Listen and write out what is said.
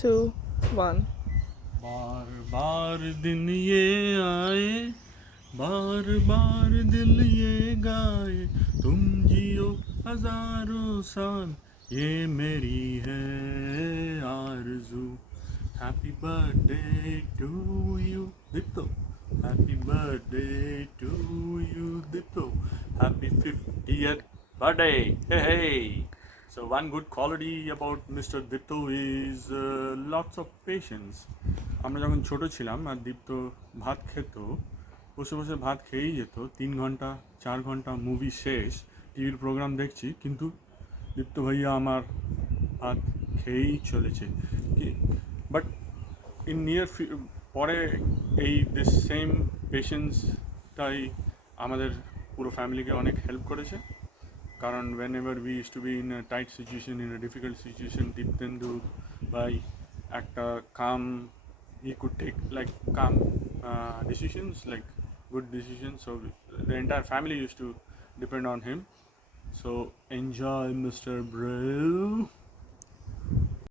two, one. बार बार दिन ये आए, बार बार दिल ये गाए, तुम जियो हजारों साल, ये मेरी है आरज़ू। हैप्पी बर्थडे टू यू दित्तो, हैप्पी बर्थडे टू यू दित्तो, happy 50th birthday. Hey, hey. So one good quality about Mr. Ditto is lots of patience. আমরা যখন ছোট ছিলাম আর দীপ্ত ভাত খেত, বসে বসে ভাত খেয়েই যেত, 3 ঘন্টা 4 ঘন্টা মুভি শেষ, টিভির প্রোগ্রাম দেখছি, কিন্তু দীপ্ত ভাইয়া আমার ভাত খেয়েই চলেছে কি। বাট ইন নিয়ার পরে এই দিস সেম পেশেন্সটাই আমাদের পুরো ফ্যামিলিকে অনেক হেল্প করেছে। কারণ whenever we used to be in a tight situation, in a difficult situation, Diptendu by একটা calm, he could take like calm decisions, like good decisions. So the entire family used to depend on him. So enjoy, Mr. Bro.